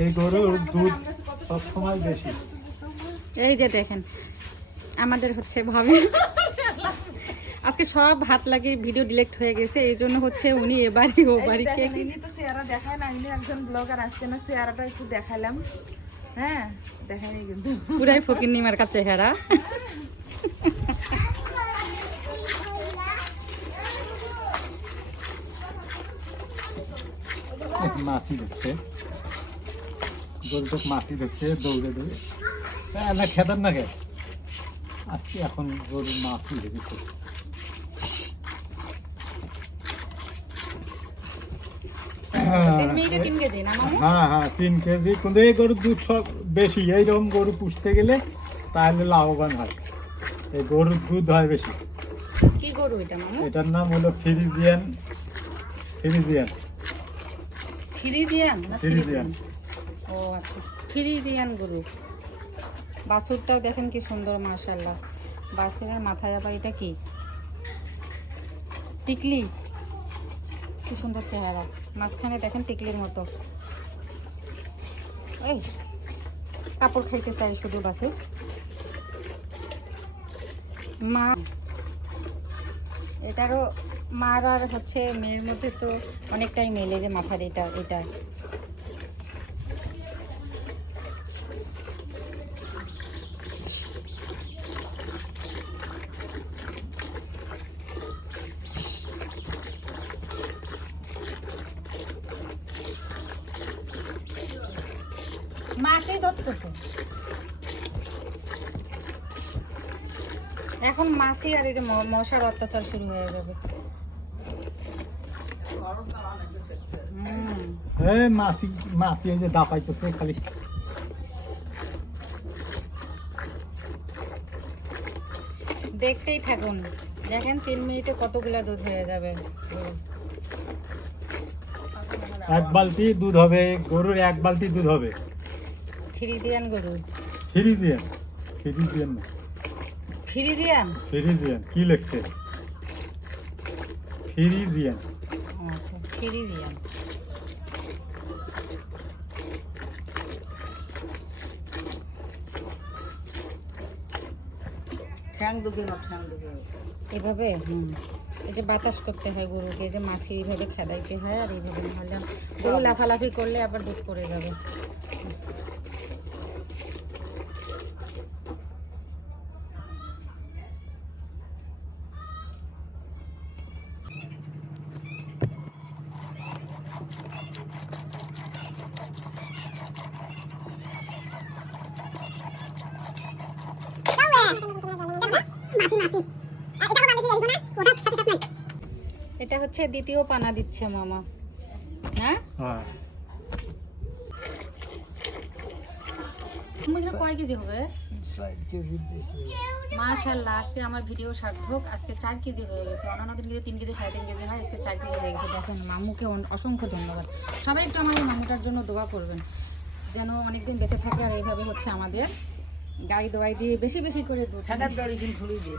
এই গরুর দুধ সবসময় বেশি। এই যে দেখেন আমাদের হচ্ছে ভাবি আজকে সব হাত লাগিয়ে ভিডিও ডিলেক্ট হয়ে গেছে, এই জন্য হচ্ছে উনি এবারই ও বাড়ি কে তো চেহারা দেখায় না, আমি একজন ব্লগার, আজকে না চেহারাটা একটু দেখালাম। হ্যাঁ দেখায়নি কিন্তু পুরাই ফকিন্নি মার্কা চেহারা। মাছি দিচ্ছে গরুটা, মাছি দিচ্ছে দৌড়ে দৌড়ে না খেতাম না খেত আজকে এখন গরু মাছি দিচ্ছে। হ্যাঁ হ্যাঁ 3 কেজি, কিন্তু এই গরুর দুধ সব বেশি। এইরকম গরু পুষতে গেলে তাহলে লাভবান হয়, এই গরুর দুধ হয় বেশি। কি গরু এটা মামু? এটার নাম হলো ফ্রিজিয়ান। ফ্রিজিয়ান ফ্রিজিয়ান না ফ্রিজিয়ান। ও আচ্ছা, ফ্রিজিয়ান গরু। বাছুরটাও দেখেন কি সুন্দর মাশাআল্লাহ। বাছুরের মাথায় আবার এটা কি টিকলি, কি সুন্দর চেহারা, মাঝখানে দেখেন টিকলির মতো। এই কাপড় খাইতে চাই শুধু বাসে। মা এটারও মার আর হচ্ছে মেয়ের মধ্যে তো অনেকটাই মেলে, যে মাথার এটা এটা মাকেই ধরতেছে এখন। মাসি আর এই যে মশার অত্যাচার শুরু হয়ে যাবে। মাছি মাছি এই যে দাপাইতেছে খালি। দেখতেই থাকুন, দেখেন 3 মিনিটে কতগুলা দুধ হয়ে যাবে। 1 বালতি দুধ হবে গরুর, 1 বালতি দুধ হবে। ফ্রিজিয়ান গরু। ফ্রিজিয়ান ফ্রিজিয়ান না ফ্রিজিয়ান ফ্রিজিয়ান কি লিখছে? ফ্রিজিয়ান। আচ্ছা ফ্রিজিয়ান। ঠ্যাং দুবে না, ঠ্যাং দুবে এভাবে এই যে বাতাস করতে হয় গরুকে, এই যে মাছি এইভাবে খেদাইতে হয়, আর এইভাবে নাহলে গরু লাফালাফি করলে আবার দুধ পড়ে যাবে। এটা হচ্ছে দ্বিতীয় পানা দিচ্ছে মামা, হ্যাঁ? কয় কেজি হবে? 4 কেজি। মাশাআল্লাহ, আজকে আমার ভিডিও সার্থক। আজকে 4 কেজি হয়ে গেছে। অন্যান্য দিন 3 কেজি 3.5 কেজি হয়, আজকে 4 কেজি হয়ে গেছে। দেখুন মামুকে অসংখ্য ধন্যবাদ। সবাই একটু আমার এই মামুটার জন্য দোয়া করবেন যেন অনেকদিন বেঁচে থাকে, আর এইভাবে হচ্ছে আমাদের গাড়ি দোয়াই দিয়ে বেশি বেশি করে দুধ। ঠান্ডার গাড়ি দিন ছড়িয়ে দিয়ে